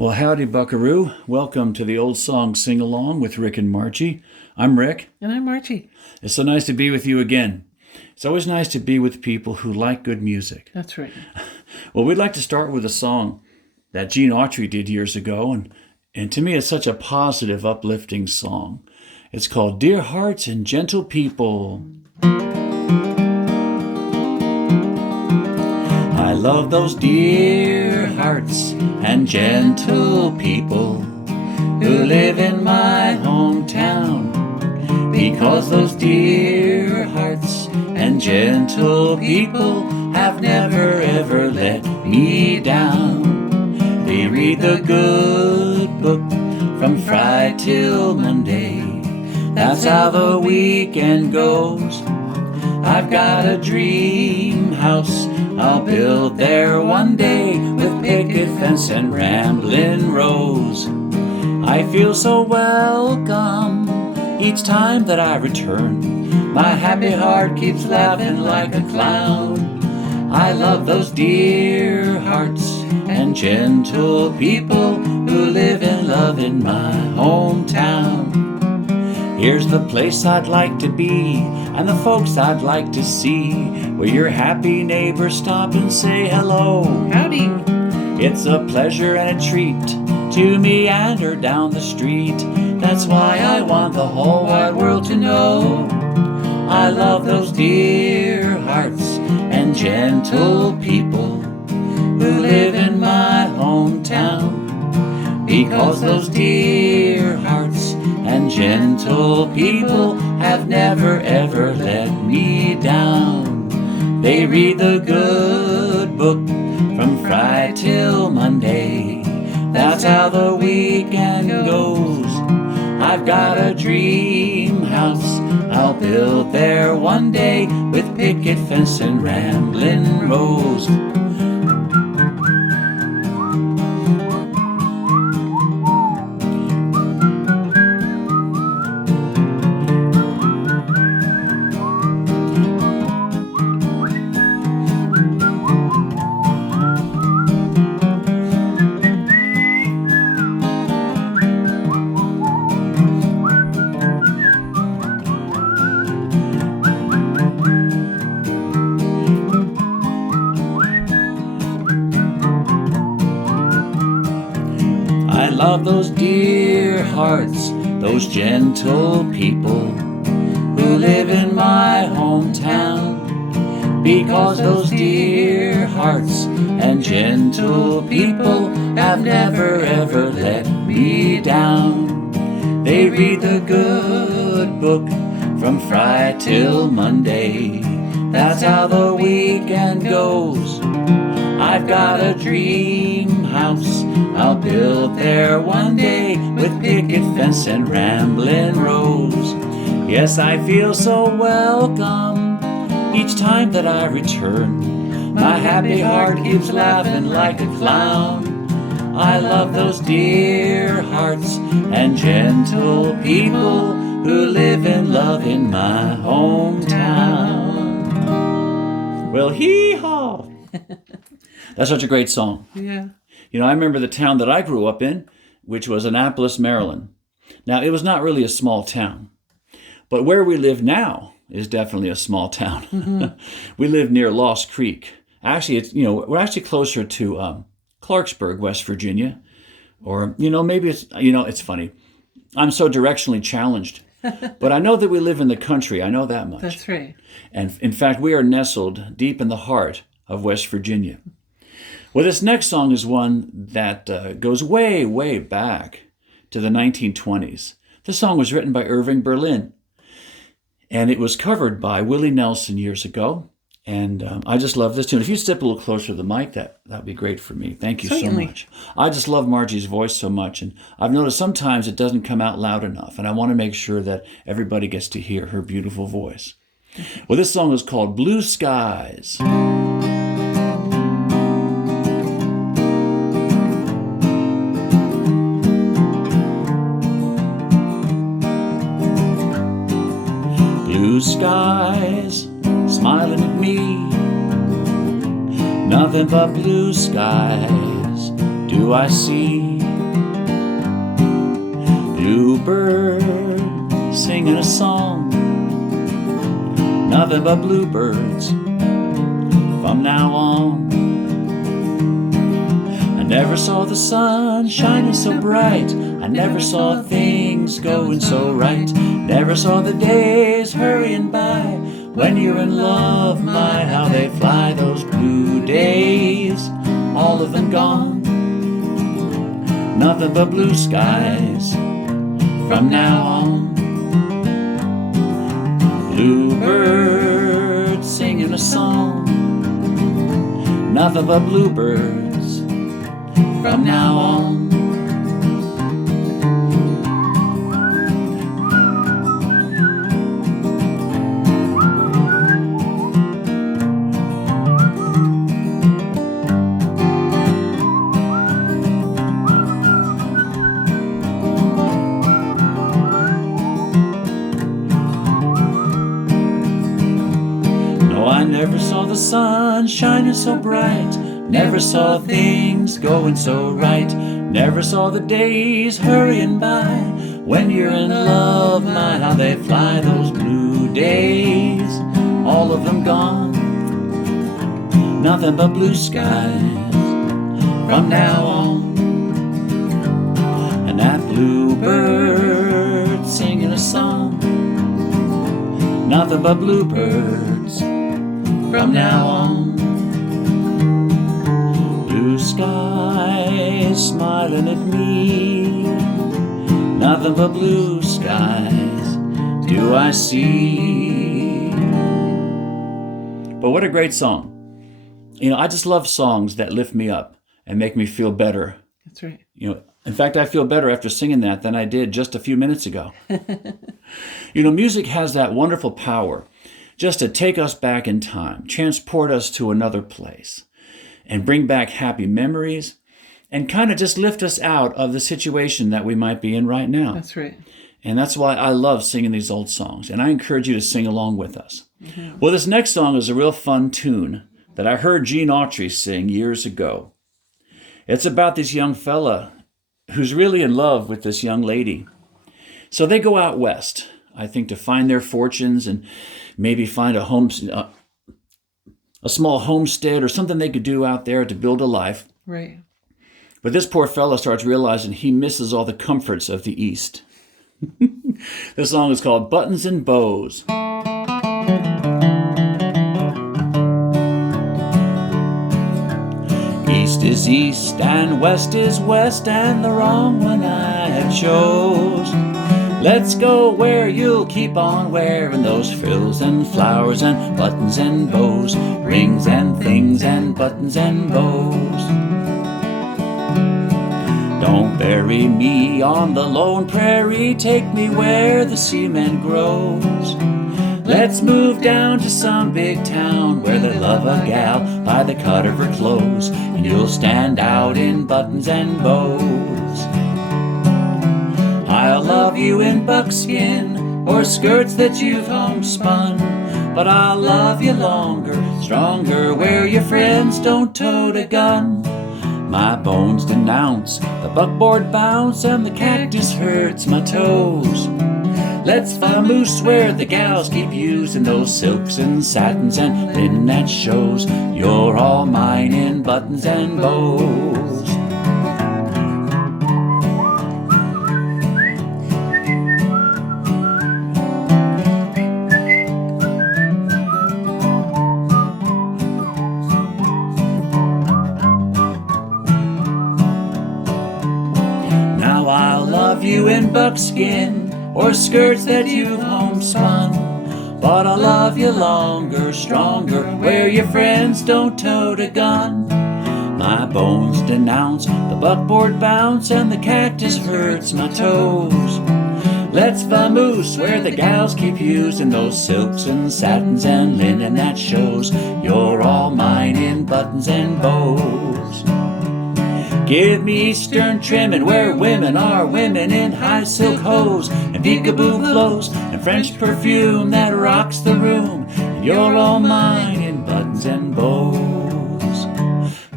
Well, howdy, Buckaroo. Welcome to the Old Song Sing Along with Rick and Margie. I'm Rick. And I'm Margie. It's so nice to be with you again. It's always nice to be with people who like good music. That's right. Well, we'd like to start with a song that Gene Autry did years ago, and to me it's such a positive, uplifting song. It's called Dear Hearts and Gentle People. I love those dear hearts and gentle people who live in my hometown, because those dear hearts and gentle people have never ever let me down. They read the good book from Friday till Monday. That's how the weekend goes. I've got a dream house I'll build there one day, with picket fence and rambling rose. I feel so welcome each time that I return. My happy heart keeps laughing like a clown. I love those dear hearts and gentle people who live and love in my hometown. Here's the place I'd like to be, and the folks I'd like to see, where your happy neighbors stop and say hello. Howdy. It's a pleasure and a treat to meander down the street. That's why I want the whole wide world to know I love those dear hearts and gentle people who live in my hometown, because those dear hearts and gentle people have never ever let me down. They read the good book from Friday till Monday. That's how the weekend goes. I've got a dream house I'll build there one day, with picket fence and rambling rose. I love those dear hearts, those gentle people who live in my hometown, because those dear hearts and gentle people have never ever let me down. They read the good book from Friday till Monday. That's how the weekend goes. I've got a dream house I'll build there one day, with picket fence and rambling rose. Yes, I feel so welcome each time that I return. My happy heart keeps laughing like a clown. I love those dear hearts and gentle people who live and love in my hometown. Well, hee-haw! That's such a great song. Yeah. You know, I remember the town that I grew up in, which was Annapolis, Maryland. Now, it was not really a small town, but where we live now is definitely a small town. Mm-hmm. We live near Lost Creek. Actually, we're actually closer to Clarksburg, West Virginia, or maybe it's funny. I'm so directionally challenged, but I know that we live in the country. I know that much. That's right. And in fact, we are nestled deep in the heart of West Virginia. Well, this next song is one that goes way, way back to the 1920s. This song was written by Irving Berlin, and it was covered by Willie Nelson years ago. And I just love this tune. If you step a little closer to the mic, that'd be great for me. Thank you Certainly. so much. I just love Margie's voice so much, and I've noticed sometimes it doesn't come out loud enough, and I want to make sure that everybody gets to hear her beautiful voice. Well, this song is called Blue Skies. Blue skies smiling at me, nothing but blue skies do I see. bluebird singing a song. Nothing but bluebirds from now on. I never saw the sun shining so bright. I never saw things going so right. Never saw the days hurrying by. When you're in love, my, how they fly, those blue days, all of them gone. Nothing but blue skies from now on. Bluebirds singing a song. Nothing but bluebirds from now on. I never saw the sun shining so bright. Never saw things going so right. Never saw the days hurrying by. When you're in love, my, how they fly, those blue days, all of them gone. Nothing but blue skies from now on. And that bluebird singing a song. Nothing but bluebirds from now on. Blue skies smiling at me. Nothing but blue skies do I see. But what a great song. You know, I just love songs that lift me up and make me feel better. That's right. You know, in fact, I feel better after singing that than I did just a few minutes ago. You know, music has that wonderful power just to take us back in time, transport us to another place, and bring back happy memories, and kind of just lift us out of the situation that we might be in right now. That's right. And that's why I love singing these old songs, and I encourage you to sing along with us. Mm-hmm. Well, this next song is a real fun tune that I heard Gene Autry sing years ago. It's about this young fella who's really in love with this young lady. So they go out west, I think, to find their fortunes and maybe find a small homestead or something they could do out there to build a life. Right. But this poor fella starts realizing he misses all the comforts of the East. This song is called Buttons and Bows. East is east and west is west, and the wrong one I have chose. Let's go where you'll keep on wearing those frills and flowers and buttons and bows, rings and things and buttons and bows. Don't bury me on the lone prairie, take me where the cement grows. Let's move down to some big town where they love a gal by the cut of her clothes, and you'll stand out in buttons and bows. I'll love you in buckskin or skirts that you've homespun, but I'll love you longer, stronger, where your friends don't tote a gun. My bones denounce the buckboard bounce, and the cactus hurts my toes. Let's vamoose where the gals keep using those silks and satins and linen that shows you're all mine in buttons and bows. Now I'll love you in buckskin or skirts that you've homespun, but I'll love you longer, stronger, where your friends don't tote a gun. My bones denounce the buckboard bounce, and the cactus hurts my toes. Let's vamoose where the gals keep using those silks and satins and linen that shows you're all mine in buttons and bows. Give me Eastern trimming where women are women in high silk hose and peekaboo clothes and French perfume that rocks the room. And you're all mine in buttons and bows,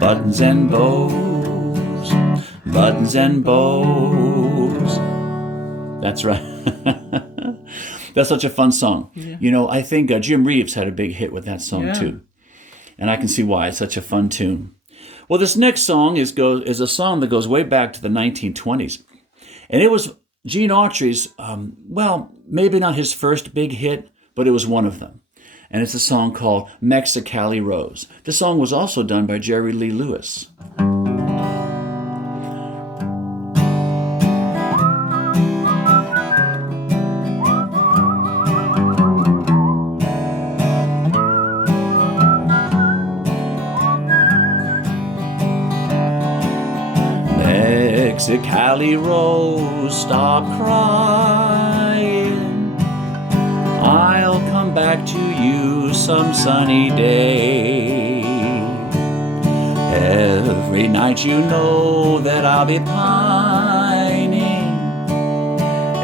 buttons and bows, buttons and bows. That's right. That's such a fun song. Yeah. You know, I think Jim Reeves had a big hit with that song Yeah. too. And I can see why. It's such a fun tune. Well, this next song is a song that goes way back to the 1920s. And it was Gene Autry's, well, maybe not his first big hit, but it was one of them. And it's a song called Mexicali Rose. The song was also done by Jerry Lee Lewis. Mexicali Rose, stop crying. I'll come back to you some sunny day. Every night you know that I'll be pining.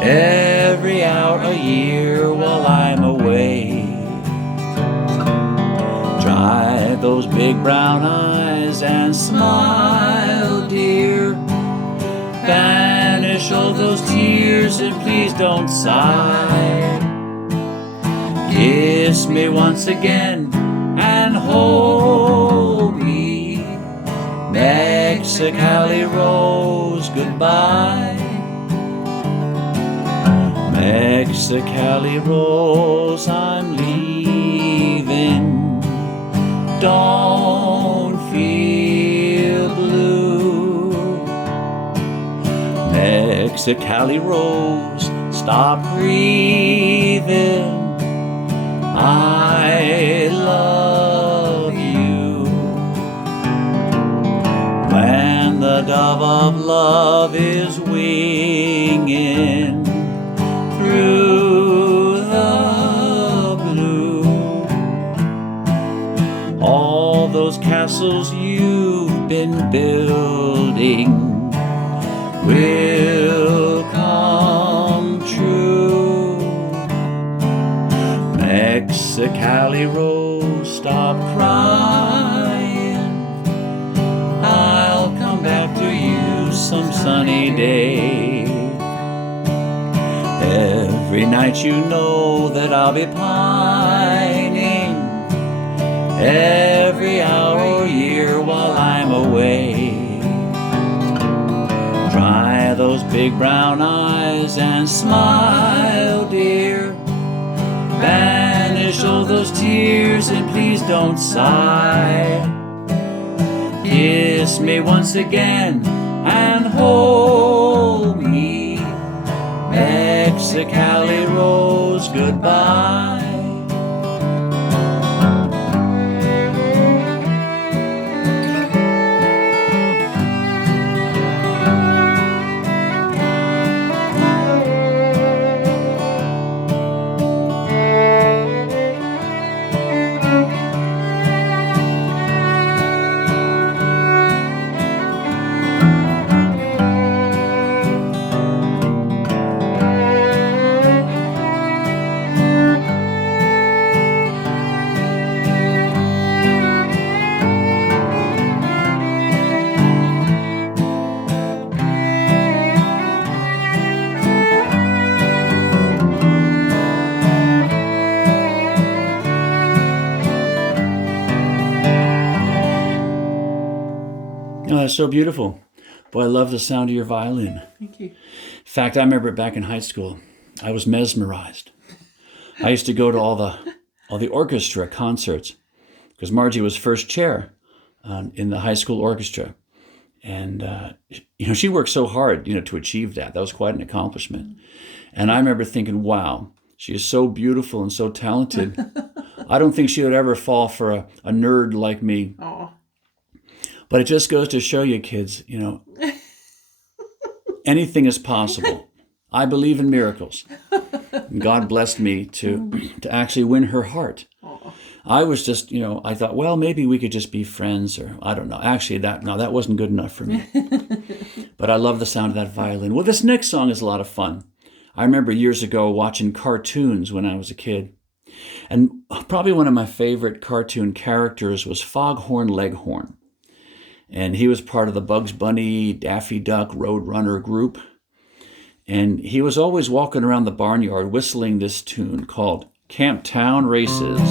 Every hour a year while I'm away. Dry those big brown eyes and smile, dear. Banish all those tears and please don't sigh. Kiss me once again and hold me. Mexicali Rose, goodbye. Mexicali Rose, I'm leaving. Don't feel blue. Mexicali Rose, stop grieving. I love you. When the dove of love is winging through the blue, all those castles you've been building will come true. Mexicali Rose, stop crying. I'll come back to you some sunny day. Every night you know that I'll be pining. Every hour or year while I'm away. Dry those big brown eyes and smile, dear. Banish all those tears and please don't sigh. Kiss me once again and hold me. Mexicali Rose, goodbye. Oh, that's so beautiful. Boy, I love the sound of your violin. Thank you. In fact, I remember back in high school, I was mesmerized. I used to go to all the orchestra concerts because Margie was first chair in the high school orchestra. And, she worked so hard, to achieve that. That was quite an accomplishment. And I remember thinking, wow, she is so beautiful and so talented. I don't think she would ever fall for a nerd like me. Oh, But it just goes to show you, kids, anything is possible. I believe in miracles. And God blessed me to actually win her heart. oh. I was just, I thought, well, maybe we could just be friends, or I don't know. Actually, that wasn't good enough for me. But I love the sound of that violin. Well, this next song is a lot of fun. I remember years ago watching cartoons when I was a kid. And probably one of my favorite cartoon characters was Foghorn Leghorn. And he was part of the Bugs Bunny, Daffy Duck, Roadrunner group. And he was always walking around the barnyard whistling this tune called Camptown Races.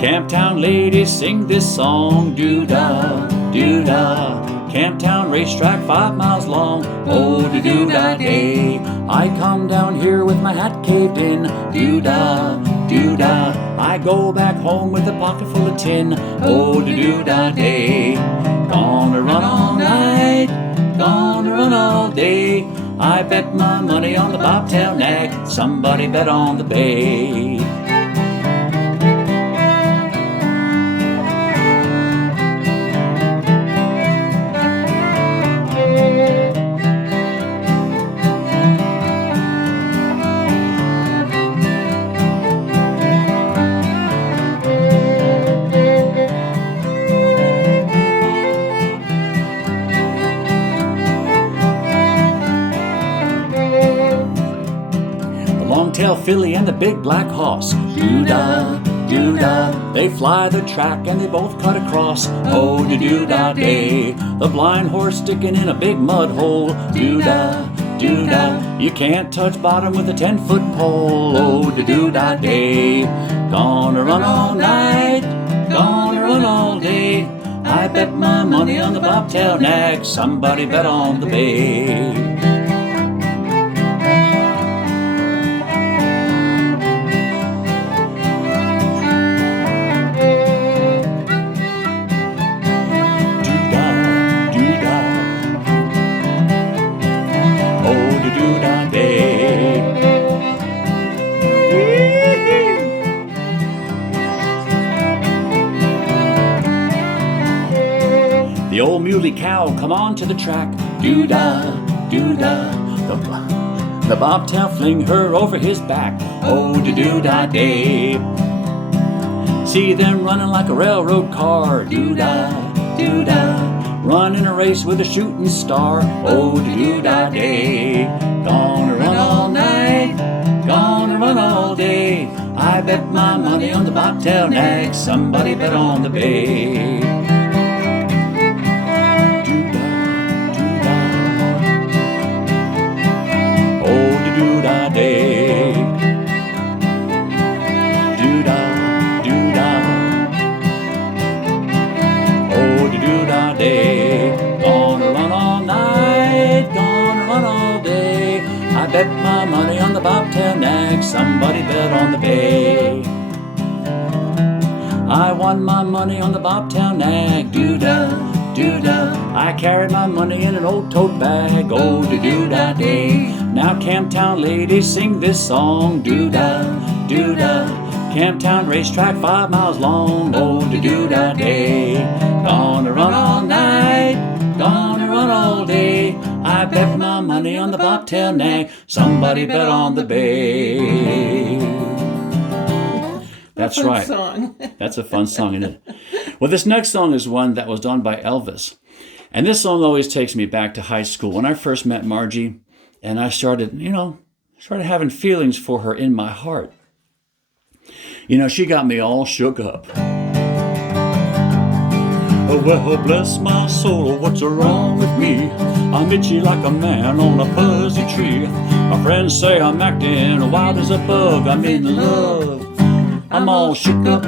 Camptown ladies sing this song, doo-dah, doo-dah. Camptown racetrack 5 miles long, oh doo-dah day. I come down here with my hat caved in, doo-dah, doo-dah. I go back home with a pocket full of tin, oh doo-dah day. Gonna run all night, gonna run all day. I bet my money on the bobtail nag, somebody bet on the bay. Long-tailed filly and the big black hoss, doo-dah, doo-dah. They fly the track and they both cut across, oh doo-dah day. The blind horse sticking in a big mud hole, doo-dah, doo-dah. You can't touch bottom with a 10-foot pole, oh doo-dah day. Gonna run all night, gonna run all day. I bet my money on the bobtail nag, somebody bet on the bay. The old muley cow come on to the track, doo-dah, doo-dah. The bobtail fling her over his back, oh doo-dah day. See them running like a railroad car, doo-dah, doo-dah. Running a race with a shooting star, oh doo-dah day. Gonna run all night, gonna run all day. I bet my money on the bobtail nag, somebody bet on the bay. Doo-dah day, doo-dah, doo-dah, oh doo-dah day. Gonna run all night, gonna run all day. I bet my money on the bobtail nag, somebody bet on the bay. I won my money on the bobtail nag, doo-dah, doo-dah. I carried my money in an old tote bag, oh doo-dah day. Now Camptown ladies sing this song, doo-dah, doo-dah. Camptown racetrack 5 miles long, oh doo-dah day. Gonna run all night, gonna run all day. I bet my money on the bobtail nag, somebody bet on the bay. That's right. Song. That's a fun song, isn't it? Well, this next song is one that was done by Elvis. And this song always takes me back to high school. When I first met Margie, and I started having feelings for her in my heart. You know, she got me all shook up. Oh, well, bless my soul, what's wrong with me? I'm itchy like a man on a fuzzy tree. My friends say I'm acting wild as a bug. I'm in love. I'm all shook up.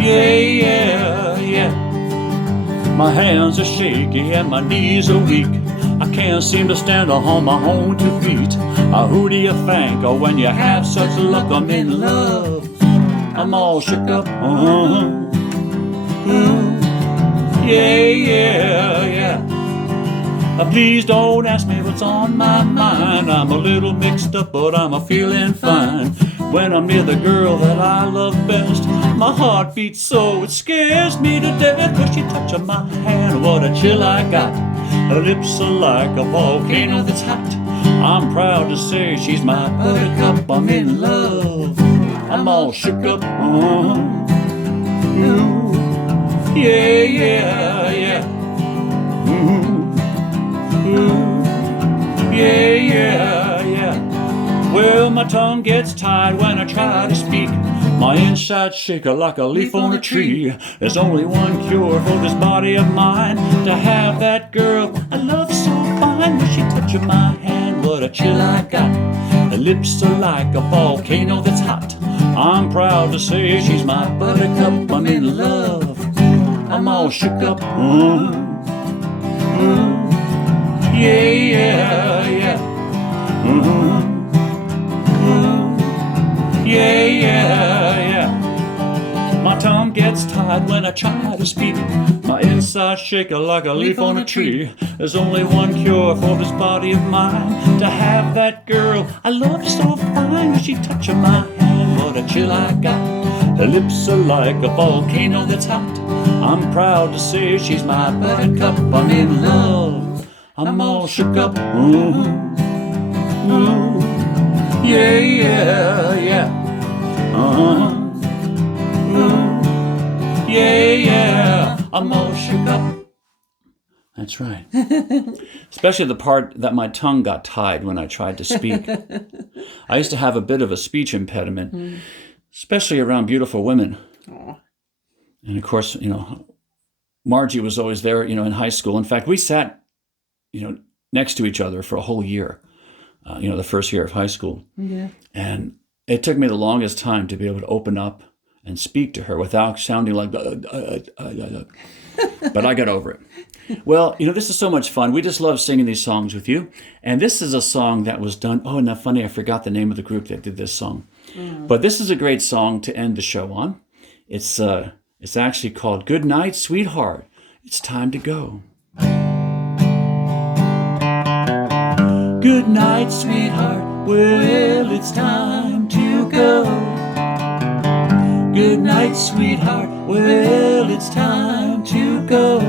Yeah, yeah, yeah. My hands are shaky and my knees are weak. I can't seem to stand on my own 2 feet. Who do you think when you have such luck? I'm in love. I'm all shook up. Yeah, yeah, yeah. Please don't ask me what's on my mind. I'm a little mixed up, but I'm a feeling fine. When I'm near the girl that I love best, my heart beats so it scares me to death. Cause she touching my hand, what a chill I got. Her lips are like a volcano that's hot. I'm proud to say she's my buttercup. I'm in love. I'm all shook up. Yeah, yeah, yeah. Yeah, yeah, yeah. my tongue gets tied when I try to speak. My inside shaker like a leaf on a tree. There's only one cure for this body of mine, to have that girl I love so fine. When she touches my hand, what a chill I got. Her lips are like a volcano that's hot. I'm proud to say she's my buttercup. I'm in love, I'm all shook up. Yeah, yeah, yeah. Yeah, yeah, yeah. My tongue gets tied when I try to speak. My inside shaking like a leaf on a tree. There's only one cure for this body of mine, to have that girl I love so fine. When she touches my hand, what a chill I got. Her lips are like a volcano that's hot. I'm proud to say she's my buttercup. I'm in love, I'm all shook up. Yeah, yeah, yeah. Yeah, yeah. I'm all shook up. That's right. Especially the part that my tongue got tied when I tried to speak. I used to have a bit of a speech impediment, especially around beautiful women. Aww. And of course, Margie was always there, in high school. In fact, we sat, next to each other for a whole year, the first year of high school. Yeah. And it took me the longest time to be able to open up and speak to her without sounding like, but I got over it. Well, this is so much fun. We just love singing these songs with you. And this is a song that was done. Oh, isn't that funny? I forgot the name of the group that did this song. But this is a great song to end the show on. It's actually called Good Night, Sweetheart. It's time to go. Good night, sweetheart. Well, it's time to go. Good night, sweetheart. Well, it's time to go.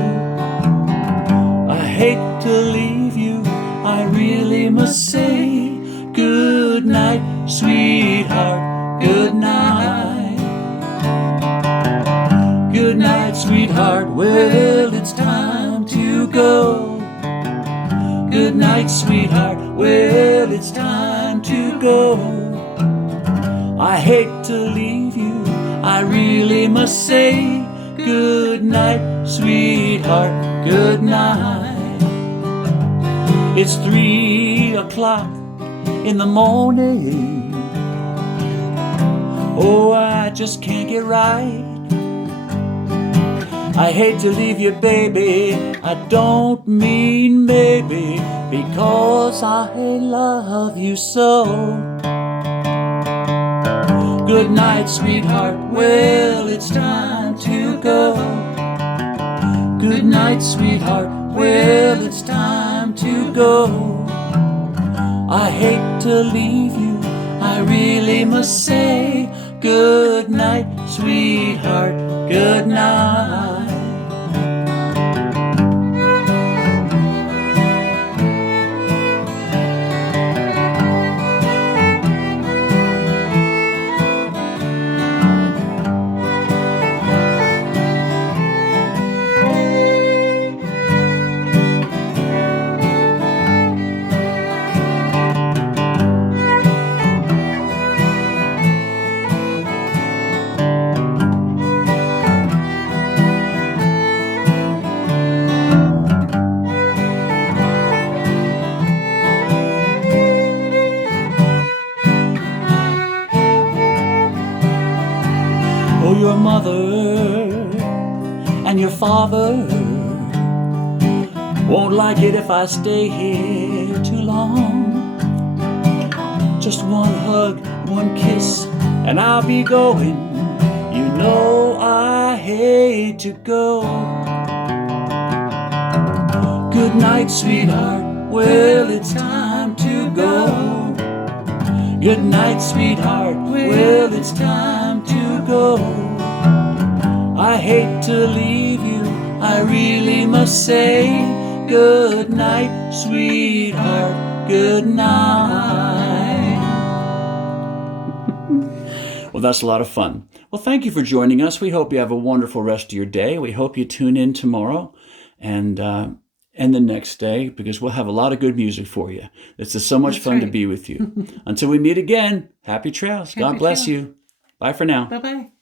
I hate to leave you, I really must say. Good night, sweetheart. Good night. Good night, sweetheart. Well, it's time to go. Good night, sweetheart. Well, it's time to go. I hate to leave you, I really must say. Good night, sweetheart. Good night. It's 3 o'clock in the morning. Oh, I just can't get right. I hate to leave you, baby, I don't mean maybe, because I love you so. Good night, sweetheart, well, it's time to go. Good night, sweetheart, well, it's time to go. I hate to leave you, I really must say. Good night, sweetheart, good night. Your mother and your father won't like it if I stay here too long. Just one hug, one kiss, and I'll be going. You know I hate to go. Good night, sweetheart, well, it's time to go. Good night, sweetheart, well, it's time to go. I hate to leave you, I really must say. Good night, sweetheart, good night. Well, that's a lot of fun. Well, thank you for joining us. We hope you have a wonderful rest of your day. We hope you tune in tomorrow. And and the next day, because we'll have a lot of good music for you. It's just so much That's fun to right. be with you. Until we meet again, happy trails. God Happy bless trails. you. Bye for now. Bye-bye.